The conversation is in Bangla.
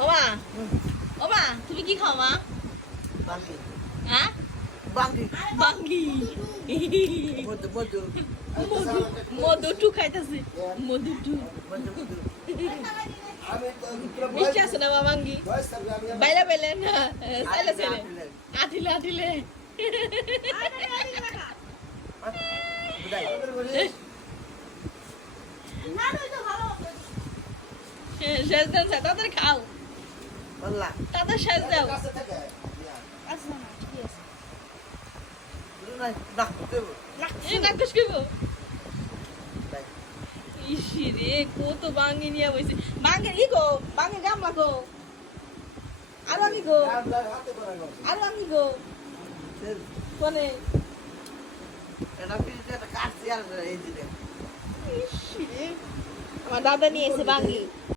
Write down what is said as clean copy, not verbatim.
ওমা ওমা তুমি কি খাও মা? হ্যাঁ বাঙ্গি মধু টু খাইতেছি মধু টু মিষ্টি আছে না মা বাঙ্গি বাইলা বাইলে না চাইলে চাইলে আঠিলে আঠিলে শেষ দেন তাদের খাও তাদের শেষ দাও ইসিরে কত বাঙ্গি নিয়ে বসে বাঙ্গি ই গো বাঙ্গি গামলা গো আর আমি গো আর আমি গো কোনে আমার দাদা নিয়ে এসে বাঙ্গি